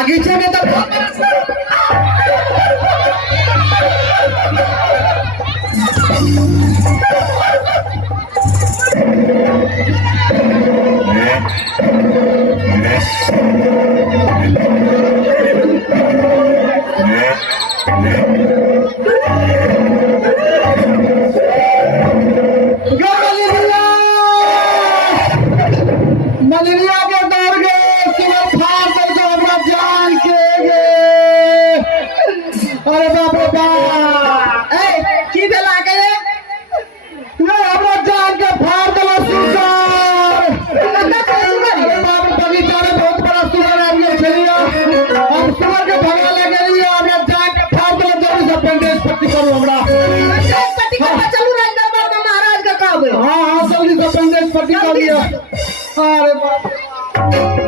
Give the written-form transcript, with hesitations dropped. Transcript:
बागीचे में तो मलेरिया के डर गए सिर्फ फाड़ करके अपना जान के गए। अरे बाप रे बाप की भेला के ये अपना जान के फाड़ दलो सुगर। अरे बाप रे बगीचा में बहुत बड़ा सुगर आ गया चलिए हम सुगर के भगा लगे रही अपना जान के फाड़ दलो जल्दी से बैंडेज पट्टी करो हमरा पट्टी करवा चलू राज दरबार में महाराज का का हो। हाँ हाँ जल्दी से बैंडेज पट्टी कर दिया। अरे बाप रे।